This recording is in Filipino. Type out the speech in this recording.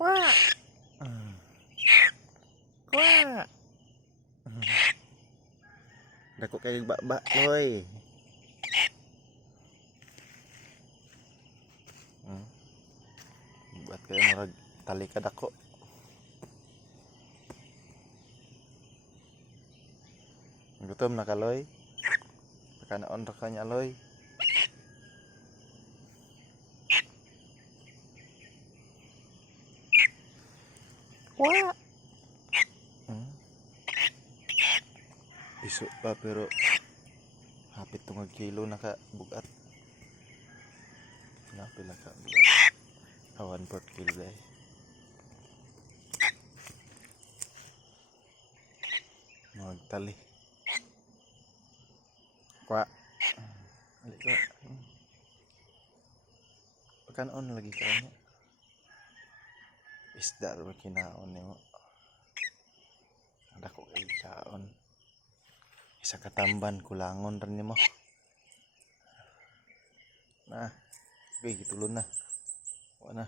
Kwa. Kwa. Dako kay baba, Loy. Buat kayo murag talikad ako. Gutom na ka, Loy? Pakanaon ra ka niya, Loy. Wah. Iso pa pero hapit tungod kilo na ka bugat. Napila ka bugat. 1/4 kilo day. Magtali. Kwa. Alik ka. Pakanaon lagi ka niya. Isda ro kinaon nimo. Dako kay kaon. Isa katamban kulangon rin nimo. Nah, okay, gitulon na. Wala na.